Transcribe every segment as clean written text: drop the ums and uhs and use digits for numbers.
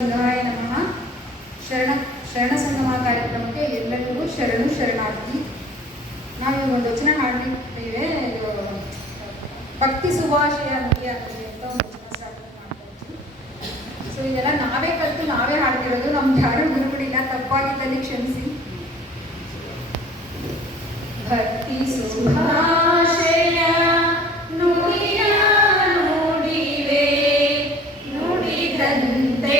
ಶಿವಾಯ ನಮಃ. ಶರಣ ಸಂಗಮ ಕಾರ್ಯಕ್ರಮಕ್ಕೆ ಎಲ್ಲರಿಗೂ ಶರಣಾರ್ಥಿ. ನಾವು ಒಂದು ವಚನ ಹಾಡ್ತಿದ್ದೇವೆ. ಭಕ್ತಿ ಶುಭಾಶಯ ನುಡಿಯ ಅಂತ ಒಂದು ವಚನ ಸ್ಟಾರ್ಟ್ ಮಾಡ್ಕೊಳ್ತೀವಿ. ಸೊ ಇದೆಲ್ಲ ನಾವೇ ಕಲಿತು ನಾವೇ ಹಾಡ್ತಿರೋದು, ನಮ್ಗೆ ಯಾರು ಗುರುಗಳಿಲ್ಲ, ತಪ್ಪಾಗಿದ್ದಲ್ಲಿ ಕ್ಷಮಿಸಿ. ಭಕ್ತಿ ಶುಭಾಶಯ ನುಡಿಯ ನುಡಿವೆ, ನುಡಿದಂತೆ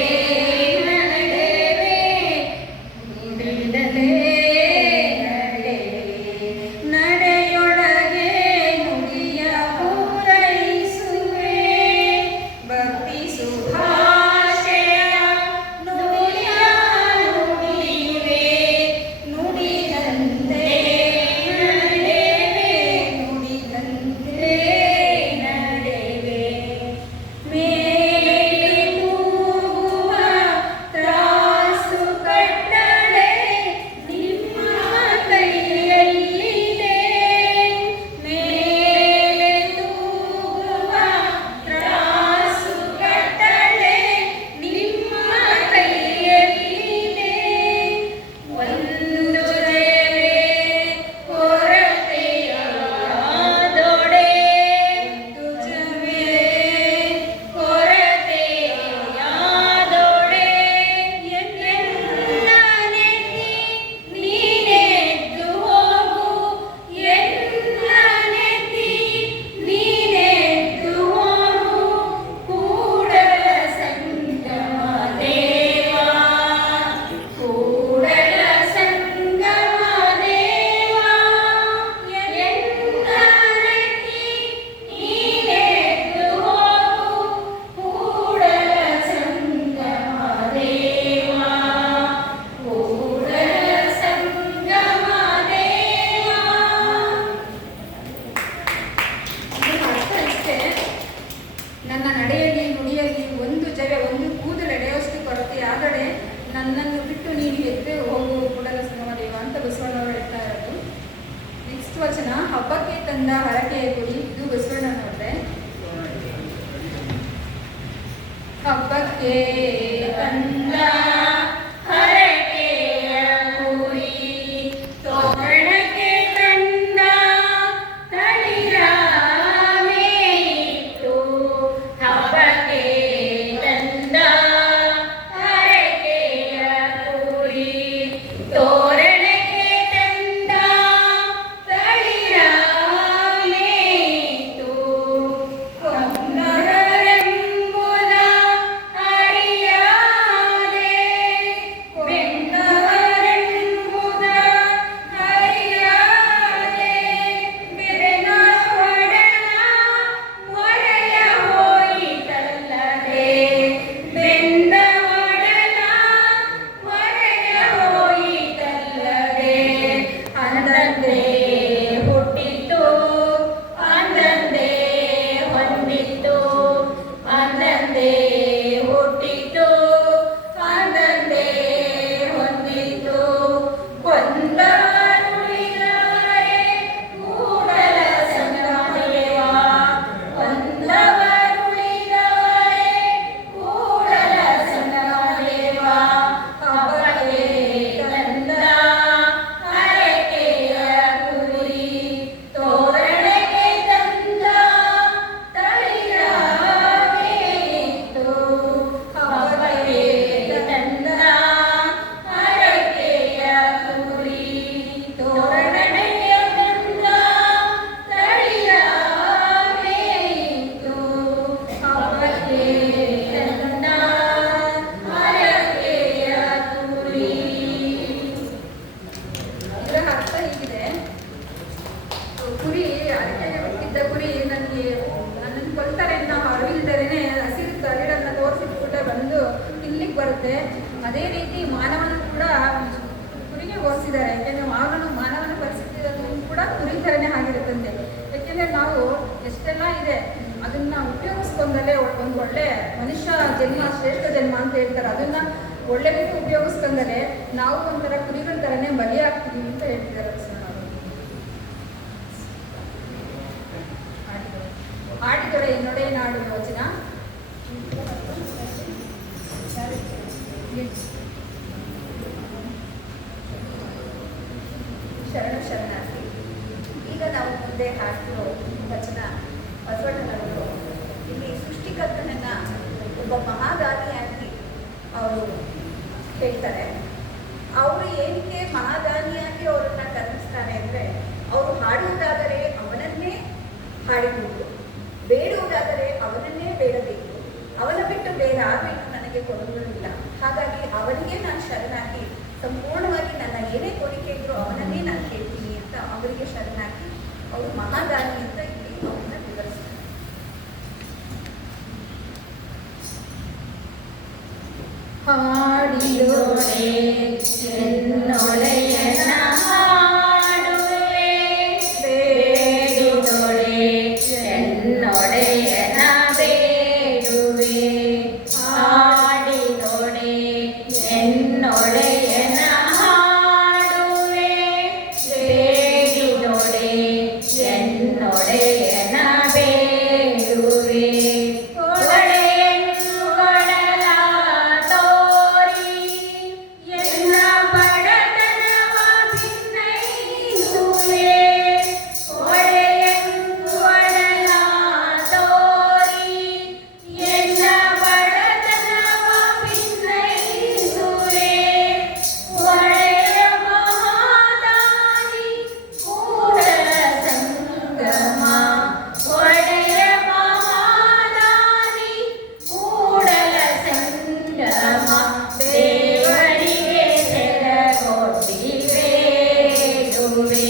ನನ್ನನ್ನು ಬಿಟ್ಟು ನೀನು ಎದ್ದು ಹೋಗು ಕೂಡಲ ಸಂಗಮ ದೇವ ಅಂತ ಬಸವಣ್ಣವರು ಹೇಳ್ತಾ ಇರೋದು. ನೆಕ್ಸ್ಟ್ ವಚನ, ಹಬ್ಬಕ್ಕೆ ತಂದ ಹರಕೆಯ ಕುಡಿ. ಇದು ಬಸವಣ್ಣನವ್ರೆ. ಹಬ್ಬಕ್ಕೆ ತಂದ ಹರಕೆಯ ಕುಡಿ, ತೋರಣಕ್ಕೆ ತಂದ ತಳಿರ ಮೇಯಿಟ್ಟು, ಹಬ್ಬಕ್ಕೆ ತಂದ ತೋರಣಕ್ಕೆ ತಂದ ತಳಿರ ಮೇಯಿತು, ಕೊಂದವರೆಂಬುದ ಅರಿಯಾದೆ, ಬೆಂದವರೆಂಬುದ ಅರಿಯಾದೆ, ಬೆರೆದ ಒಡಲ ಮೊರೆಯ ಹೋಯಿತಲ್ಲದೆ, ಬೆಂದ ಒಡಲ ಮೊರೆಯ ಹೋಯಿತಲ್ಲದೆ, ಅಂದಂತೆ ಹುಟ್ಟಿತು ಅಂದಂತೆ ಹೊಂದಿತು, ಅಂದಂತೆ ಹುಟ್ಟಿತು ಅಂದಂತೆ ಹೊಂದಿತು, ಕೊಂದವರುಳಿದರೆ ಕೂಡಲ ಸಂಗಮ ದೇವ, ಕೊಂದವರುಳಿದರೆ ಕೂಡಲ ಸಂಗಮ ದೇವ, ಹಬ್ಬಕ್ಕೆ ತಂದ ಹರಕೆಯ ಕುಡಿ, ತೋರಣಕ್ಕೆ ತಂದ ತಳಿರ ಮೇಯಿತು, ಹಬ್ಬಕ್ಕೆ ತಂದ ಹರಕೆಯ ಕುಡಿ, ತೋರಣಕ್ಕೆ ತಂದ ತಳಿರ ಮೇಯಿತು, ಹಬ್ಬಕ್ಕೆ ತಂದ ಹರಕೆಯ ಕುಡಿ. ಇದರ ಅರ್ಥ ಹೀಗಿದೆ. ಕುರಿ, ಅರಕೆಗೆ ಬಿಟ್ಟಿದ್ದ ಕುರಿ ನನ್ನನ್ನು ಕೊಲ್ತಾರೆ ಅಂತ ಅರಿವಿಲ್ದರೇನೆ ಹಸಿರು ತಳಿರನ್ನ ತೋರಿಸಿಟ್ಬಿಟ್ಟೆ ಬಂದು ತಿನ್ಲಿಕ್ಕೆ ಬರುತ್ತೆ. ಅದೇ ರೀತಿ ಮಾನವನ ಕೂಡ ಕುರಿಗೆ ಹೋಲಿಸಿದ್ದಾರೆ. ಯಾಕೆಂದ್ರೆ ಮಾನವನ ಪರಿಸ್ಥಿತಿ ಕೂಡ ಕುರಿ ಥರನೇ ಆಗಿರುತ್ತಂತೆ. ಯಾಕೆಂದ್ರೆ ನಾವು ಎಷ್ಟೆಲ್ಲ ಇದೆ ಅದನ್ನ ಉಪಯೋಗಿಸ್ಕೊಂಡಲ್ಲೇ ಒಂದು ಒಳ್ಳೆ ಮನುಷ್ಯ ಜನ್ಮ ಶ್ರೇಷ್ಠ ಜನ್ಮ ಅಂತ ಹೇಳ್ತಾರೆ. ಅದನ್ನ ಒಳ್ಳೆ ರೀತಿ ಉಪಯೋಗಿಸ್ಕೊಂಡರೆ ನಾವು ಒಂಥರ ಕುರಿಗಳ ಥರನೇ ಬಲಿ ಆಗ್ತೀವಿ ಅಂತ ಹೇಳ್ತಿದ್ದಾರೆ. ಆಡಿದೊಡೆ ಎನ್ನೊಡೆ ನಾಡು ವಚನ. ಶರಣ ಶರಣಾರ್ಥಿ. ಈಗ ನಾವು ಮುಂದೆ ಹಾಡ್ತಿರೋ ವಚನ ಬಸವಣ್ಣನವರು ಇಲ್ಲಿ ಸೃಷ್ಟಿಕರ್ತನನ್ನ ಒಬ್ಬ ಮಹಾದಾನಿಯಾಗಿ ಅವರು ಹೇಳ್ತಾರೆ. ಅವರು ಏನಕ್ಕೆ ಮಹಾದಾನಿಯಾಗಿ ಅವರನ್ನ ಕರ್ಣಿಸ್ತಾರೆ ಅಂದರೆ, ಅವರು ಹಾಡುವುದಾದರೆ ಅವನನ್ನೇ ಹಾಡಿಕೊಂಡು, ಬೇಡುವುದಾದರೆ ಅವನನ್ನೇ ಬೇಡಬೇಕು, ಅವನ ಬಿಟ್ಟು ಬೇರೆ ಯಾರು ನನಗೆ ಕೊಡುವುದಿಲ್ಲ. ಹಾಗಾಗಿ ಅವನಿಗೆ ನಾನು ಶರಣಾಗಿ ಸಂಪೂರ್ಣವಾಗಿ ನನ್ನ ಏನೇ ಕೋರಿಕೆ ಇದ್ರೂ ಅವನನ್ನೇ ನಾನು ಕೇಳ್ತೀನಿ ಅಂತ ಅವರಿಗೆ ಶರಣಾಗಿ ಅವರು ಮಹಾದಾನಿ ಅಂತ ಇಲ್ಲಿ ಅವನ್ನ ವಿವರಿಸ್ತಾರೆ. ಹಾಡಿದೊಡೆ ಎನ್ನೊಡೆಯನ